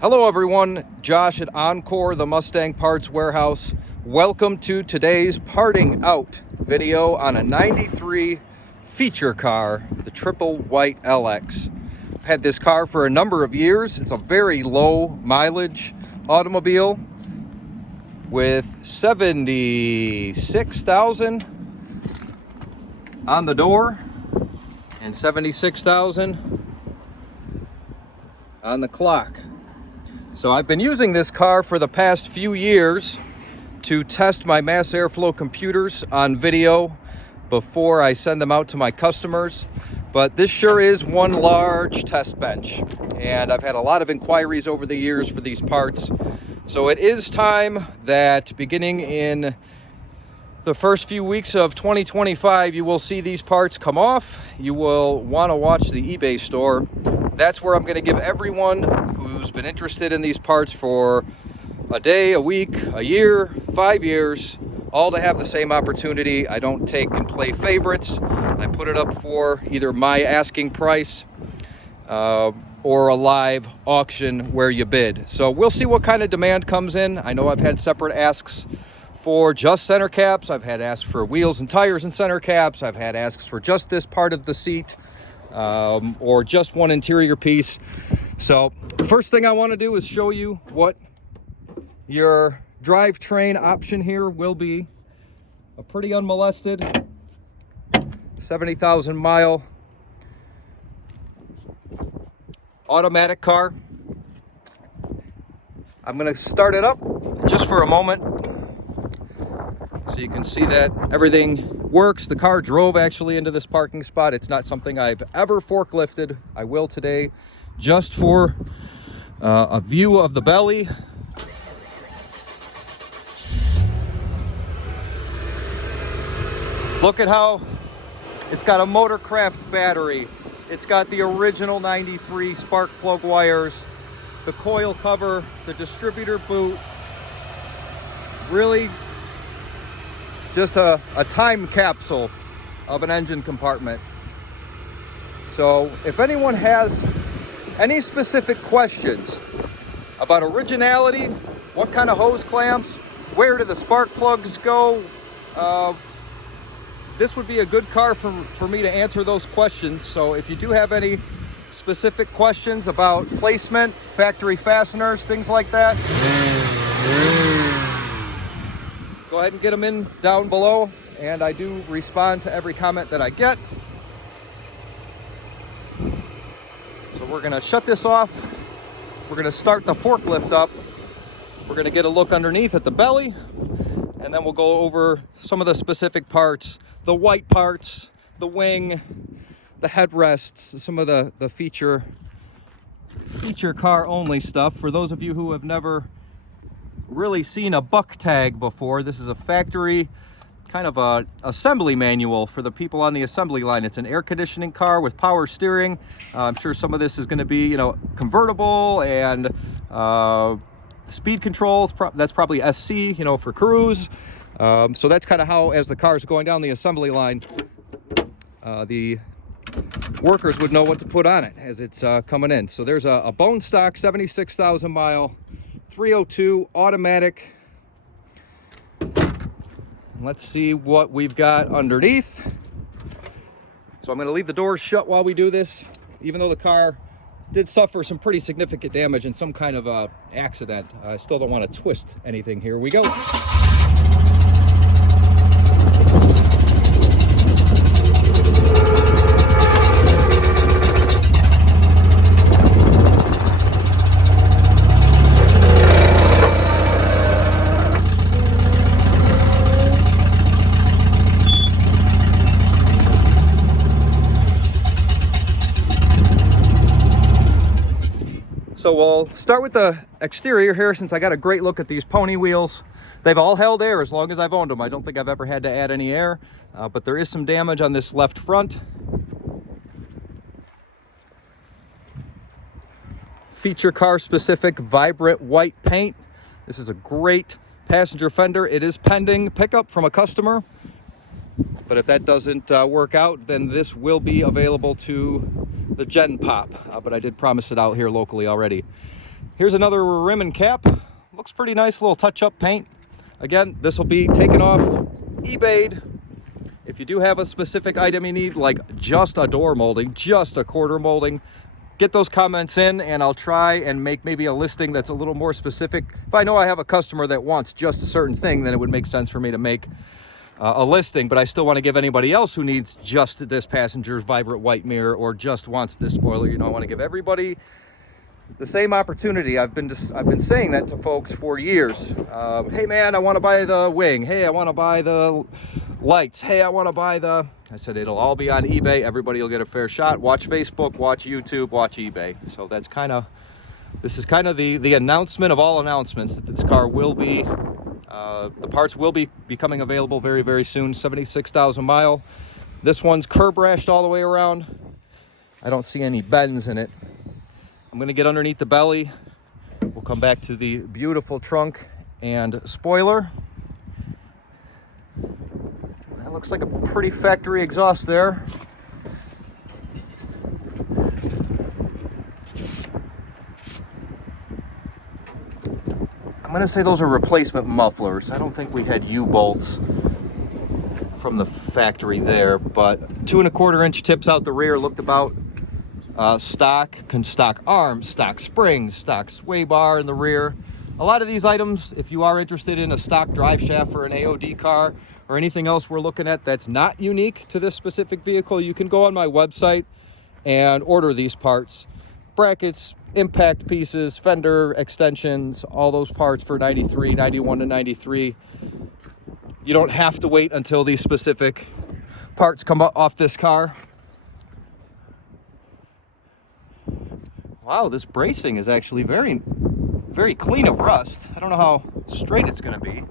Hello everyone, Josh at Encore, the Mustang Parts Warehouse. Welcome to today's parting out video on a 93 feature car, the triple white LX. I've had this car for a number of years. It's a very low mileage automobile with 76,000 on the door and 76,000 on the clock. So I've been using this car for the past few years to test my mass airflow computers on video before I send them out to my customers. But this sure is one large test bench, and I've had a lot of inquiries over the years for these parts. So it is time that beginning in the first few weeks of 2025, you will see these parts come off. You will want to watch the eBay store. That's where I'm going to give everyone who's been interested in these parts for a day, a week, a year, 5 years, all to have the same opportunity. I don't take and play favorites. I put it up for either my asking price or a live auction where you bid. So we'll see what kind of demand comes in. I know I've had separate asks for just center caps. I've had asks for wheels and tires and center caps. I've had asks for just this part of the seat. Or just one interior piece. So the first thing I want to do is show you what your drivetrain option here will be. A pretty unmolested 70,000 mile automatic car. I'm going to start it up just for a moment so you can see that everything works. The car drove actually into this parking spot. It's not something I've ever forklifted. I will today just for a view of the belly. Look at how it's got a Motorcraft battery. It's got the original 93 spark plug wires, the coil cover, the distributor boot. Really just a time capsule of an engine compartment. So if anyone has any specific questions about originality, what kind of hose clamps, where do the spark plugs go, this would be a good car for me to answer those questions. So if you do have any specific questions about placement, factory fasteners, things like that, go ahead and get them in down below, and I do respond to every comment that I get. So we're gonna shut this off. We're gonna start the forklift up. We're gonna get a look underneath at the belly, and then we'll go over some of the specific parts, the white parts, the wing, the headrests, some of the feature car only stuff. For those of you who have never really seen a buck tag before, this is a factory kind of a assembly manual for the people on the assembly line. It's an air conditioning car with power steering. I'm sure some of this is going to be, convertible and speed control. That's probably SC, for cruise. So that's kind of how, as the car is going down the assembly line, the workers would know what to put on it as it's coming in. So there's a bone stock 76,000 mile 302 automatic. Let's see what we've got underneath. So I'm going to leave the doors shut while we do this, even though the car did suffer some pretty significant damage in some kind of accident. I still don't want to twist anything. Here we go. So we'll start with the exterior here, since I got a great look at these pony wheels. They've all held air as long as I've owned them. I don't think I've ever had to add any air, but there is some damage on this left front. Feature car specific vibrant white paint. This is a great passenger fender. It is pending pickup from a customer, but if that doesn't work out, then this will be available to the Gen Pop, but I did promise it out here locally already. Here's another rim and cap. Looks pretty nice, little touch-up paint. Again, this will be taken off, eBayed. If you do have a specific item you need, like just a door molding, just a quarter molding, get those comments in and I'll try and make maybe a listing that's a little more specific. If I know I have a customer that wants just a certain thing, then it would make sense for me to make a listing, but I still want to give anybody else who needs just this passenger's vibrant white mirror or just wants this spoiler. You know, I want to give everybody the same opportunity. I've been saying that to folks for years. Hey man, I want to buy the wing. Hey, I want to buy the lights. Hey, I want to buy the... I said it'll all be on eBay. Everybody will get a fair shot. Watch Facebook, watch YouTube, watch eBay. So that's kind of... This is kind of the announcement of all announcements that this car will be... the parts will be becoming available very, very soon. 76,000 mile. This one's curb rashed all the way around. I don't see any bends in it. I'm going to get underneath the belly. We'll come back to the beautiful trunk and spoiler. That looks like a pretty factory exhaust there. I'm going to say those are replacement mufflers. I don't think we had U-bolts from the factory there, but 2 1/4 inch tips out the rear looked about stock arms, stock springs, stock sway bar in the rear. A lot of these items, if you are interested in a stock drive shaft for an AOD car or anything else we're looking at that's not unique to this specific vehicle, you can go on my website and order these parts. Brackets, impact pieces, fender extensions, all those parts for 93, 91 to 93. You don't have to wait until these specific parts come off this car. Wow, this bracing is actually very, very clean of rust. I don't know how straight it's going to be.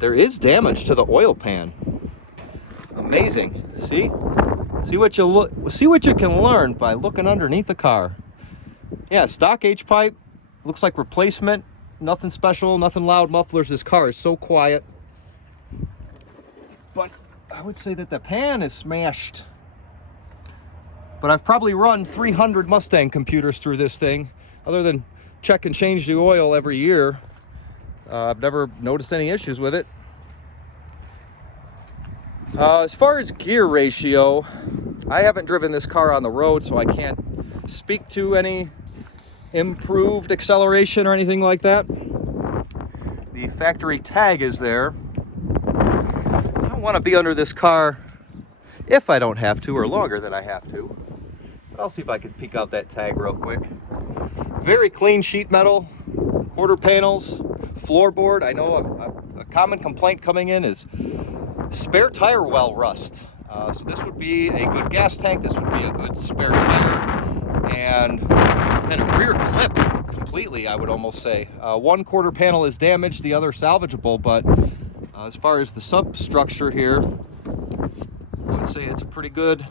There is damage to the oil pan. Amazing. See what you can learn by looking underneath the car. Yeah, stock H-pipe. Looks like replacement. Nothing special, nothing loud mufflers. This car is so quiet. But I would say that the pan is smashed. But I've probably run 300 Mustang computers through this thing. Other than check and change the oil every year, I've never noticed any issues with it. As far as gear ratio, I haven't driven this car on the road, so I can't speak to any improved acceleration or anything like that. The factory tag is there. I don't want to be under this car if I don't have to, or longer than I have to. But I'll see if I can peek out that tag real quick. Very clean sheet metal, quarter panels, floorboard. I know a common complaint coming in is spare tire well rust. So this would be a good gas tank. This would be a good spare tire. And a rear clip completely, I would almost say. One quarter panel is damaged, the other salvageable, but as far as the substructure here, I would say it's a pretty good,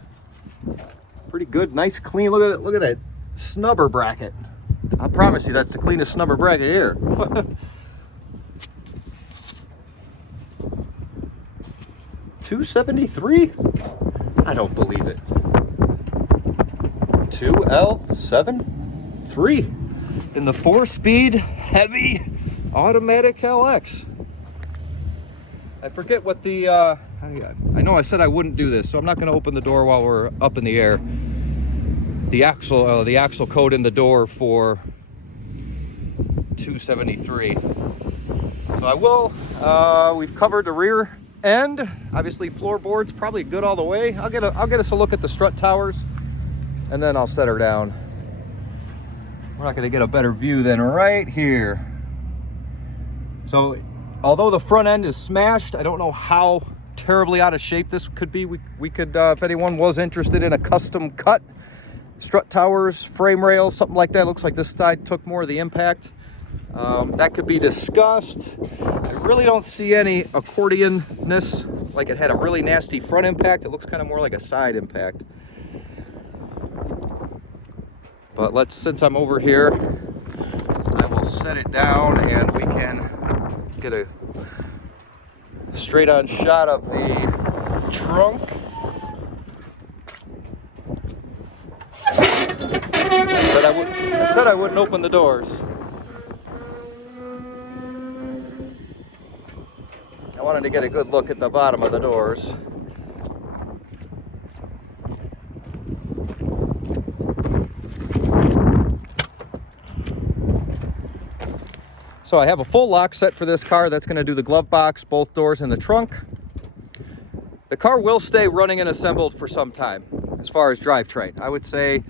nice, clean. Look at that snubber bracket. I promise you, that's the cleanest snubber bracket here. $273? I don't believe it. 2L73 in the 4-speed heavy automatic LX. I forget what the I know I said I wouldn't do this, so I'm not going to open the door while we're up in the air. The axle code in the door for 273. So I will. We've covered the rear end. Obviously, floorboards probably good all the way. I'll get us a look at the strut towers, and then I'll set her down. We're not going to get a better view than right here. So, although the front end is smashed, I don't know how terribly out of shape this could be. We could, if anyone was interested in a custom cut strut towers, frame rails, something like that. Looks like this side took more of the impact. That could be discussed. I really don't see any accordion-ness, like it had a really nasty front impact. It looks kind of more like a side impact. But since I'm over here, I will set it down and we can get a straight on shot of the trunk. I said I wouldn't open the doors. I wanted to get a good look at the bottom of the doors. So I have a full lock set for this car. That's going to do the glove box, both doors, and the trunk. The car will stay running and assembled for some time as far as drivetrain. I would say,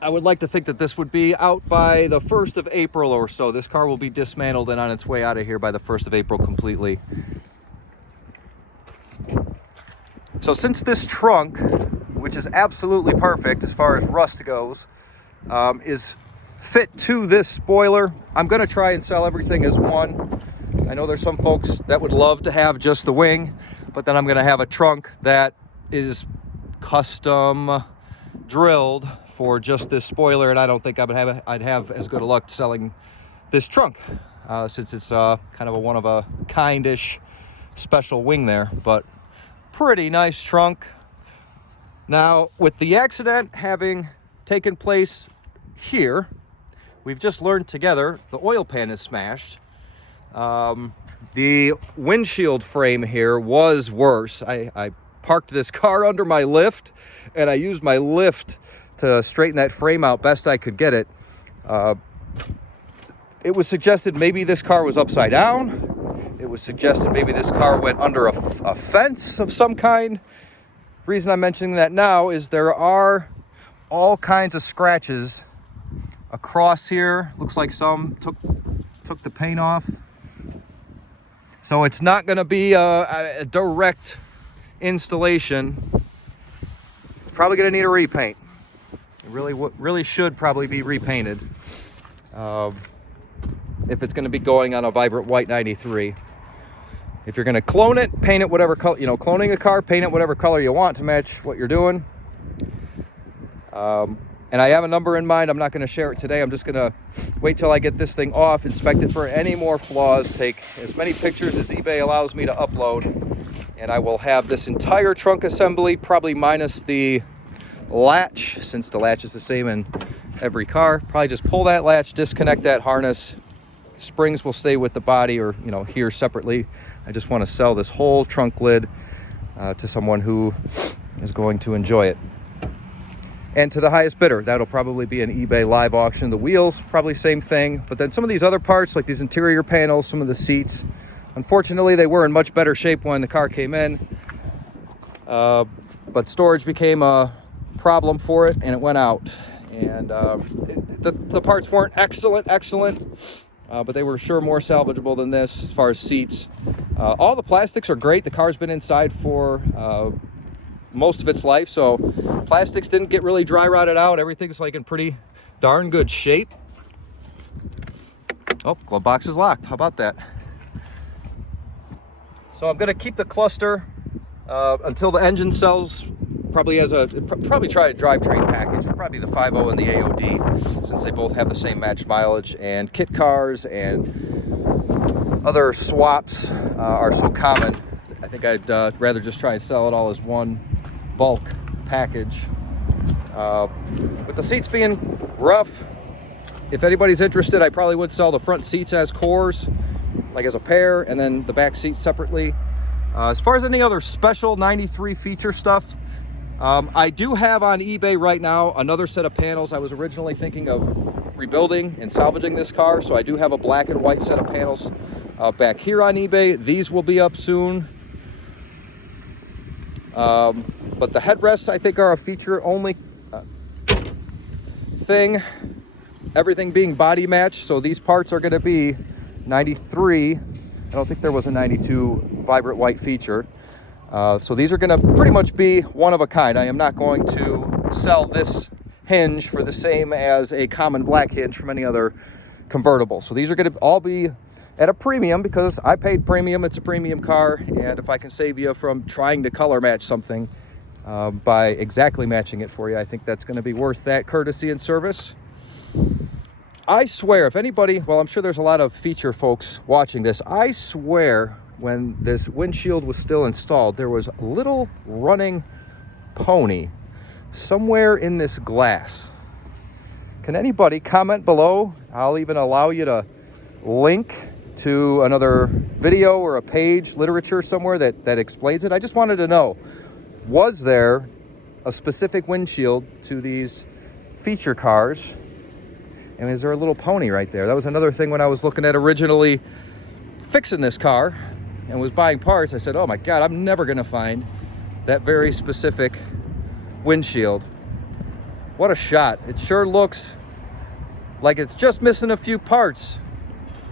I would like to think that this would be out by the 1st of April or so. This car will be dismantled and on its way out of here by the 1st of April completely. So since this trunk, which is absolutely perfect as far as rust goes, is fit to this spoiler, I'm going to try and sell everything as one. I know there's some folks that would love to have just the wing, but then I'm going to have a trunk that is custom drilled for just this spoiler, and I don't think I'd have as good a luck selling this trunk since it's kind of a one-of-a-kind-ish special wing there. But pretty nice trunk. Now, with the accident having taken place here, we've just learned together the oil pan is smashed. The windshield frame here was worse. I parked this car under my lift, and I used my lift to straighten that frame out best I could get it. It was suggested maybe this car was upside down. It was suggested maybe this car went under a fence of some kind. Reason I'm mentioning that now is there are all kinds of scratches across here. Looks like some took the paint off. So it's not going to be a direct installation. Probably going to need a repaint. It really should probably be repainted if it's going to be going on a vibrant white 93. If you're going to clone it, paint it whatever color, cloning a car, paint it whatever color you want to match what you're doing. And I have a number in mind. I'm not going to share it today. I'm just going to wait till I get this thing off, inspect it for any more flaws, take as many pictures as eBay allows me to upload, and I will have this entire trunk assembly, probably minus the latch, since the latch is the same in every car. Probably just pull that latch, disconnect that harness. Springs will stay with the body or, here separately. I just want to sell this whole trunk lid to someone who is going to enjoy it. And to the highest bidder. That'll probably be an eBay live auction. The wheels, probably same thing. But then some of these other parts, like these interior panels, some of the seats, unfortunately, they were in much better shape when the car came in. But storage became a problem for it, and it went out. And the parts weren't excellent, but they were sure more salvageable than this as far as seats. All the plastics are great. The car's been inside for most of its life, so plastics didn't get really dry rotted out. Everything's like in pretty darn good shape. Oh, glove box is locked. How about that? So I'm going to keep the cluster until the engine sells. Probably try a drivetrain package. It'll probably be the 5.0 and the AOD, since they both have the same matched mileage. And kit cars and other swaps are so common. I think I'd rather just try and sell it all as one bulk package. With the seats being rough, if anybody's interested, I probably would sell the front seats as cores, like as a pair, and then the back seats separately. As far as any other special 93 feature stuff, I do have on eBay right now another set of panels. I was originally thinking of rebuilding and salvaging this car, so I do have a black and white set of panels back here on eBay. These will be up soon. But the headrests, I think, are a feature-only thing. Everything being body matched, so these parts are going to be 93. I don't think there was a 92 vibrant white feature. So these are going to pretty much be one of a kind. I am not going to sell this hinge for the same as a common black hinge from any other convertible. So these are going to all be at a premium because I paid premium. It's a premium car, and if I can save you from trying to color match something by exactly matching it for you, I think that's going to be worth that courtesy and service. I swear, if anybody, well, I'm sure there's a lot of feature folks watching this, I swear when this windshield was still installed, there was a little running pony somewhere in this glass. Can anybody comment below? I'll even allow you to link to another video or a page, literature somewhere that explains it. I just wanted to know, was there a specific windshield to these feature cars? And is there a little pony right there? That was another thing when I was looking at originally fixing this car and was buying parts. I said, oh my God, I'm never gonna find that very specific windshield. What a shot. It sure looks like it's just missing a few parts,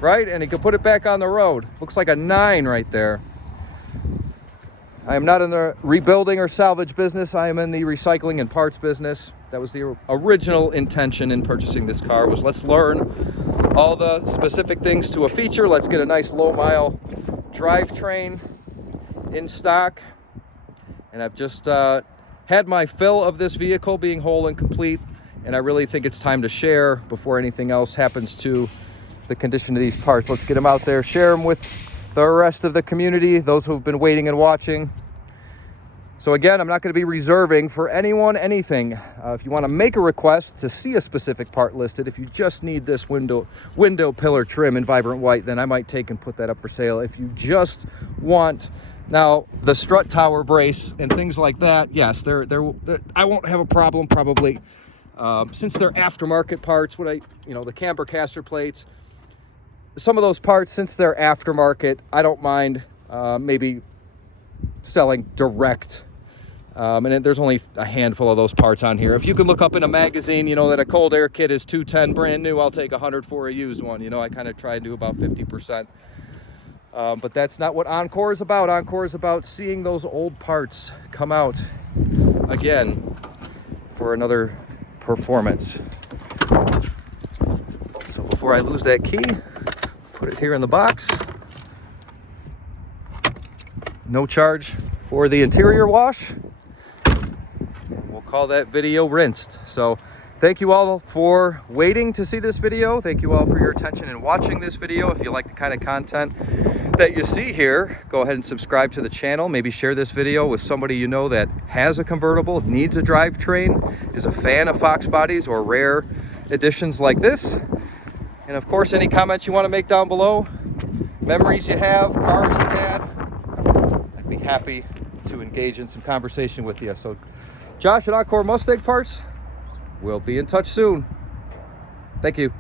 right? And you can put it back on the road. Looks like a 9 right there. I am not in the rebuilding or salvage business. I am in the recycling and parts business. That was the original intention in purchasing this car, was let's learn all the specific things to a feature. Let's get a nice low mile drivetrain in stock. And I've just had my fill of this vehicle being whole and complete. And I really think it's time to share before anything else happens to the condition of these parts. Let's get them out there, share them with the rest of the community, those who've been waiting and watching. So again, I'm not going to be reserving for anyone anything. If you want to make a request to see a specific part listed, if you just need this window pillar trim in vibrant white, then I might take and put that up for sale. If you just want now the strut tower brace and things like that, yes, I won't have a problem probably. Since they're aftermarket parts, the camber caster plates, some of those parts, since they're aftermarket, I don't mind maybe selling direct. And there's only a handful of those parts on here. If you can look up in a magazine, that a cold air kit is $210 brand new, I'll take 100 for a used one. I kind of try to do about 50%. But that's not what Encore is about. Encore is about seeing those old parts come out again for another performance. So before I lose that key, put it here in the box. No charge for the interior wash. And we'll call that video rinsed. So thank you all for waiting to see this video. Thank you all for your attention in watching this video. If you like the kind of content that you see here, go ahead and subscribe to the channel. Maybe share this video with somebody you know that has a convertible, needs a drivetrain, is a fan of Foxbodies or rare editions like this. And of course, any comments you want to make down below, memories you have, cars you've had, I'd be happy to engage in some conversation with you. So Josh at Encore Mustang Parts, we'll be in touch soon. Thank you.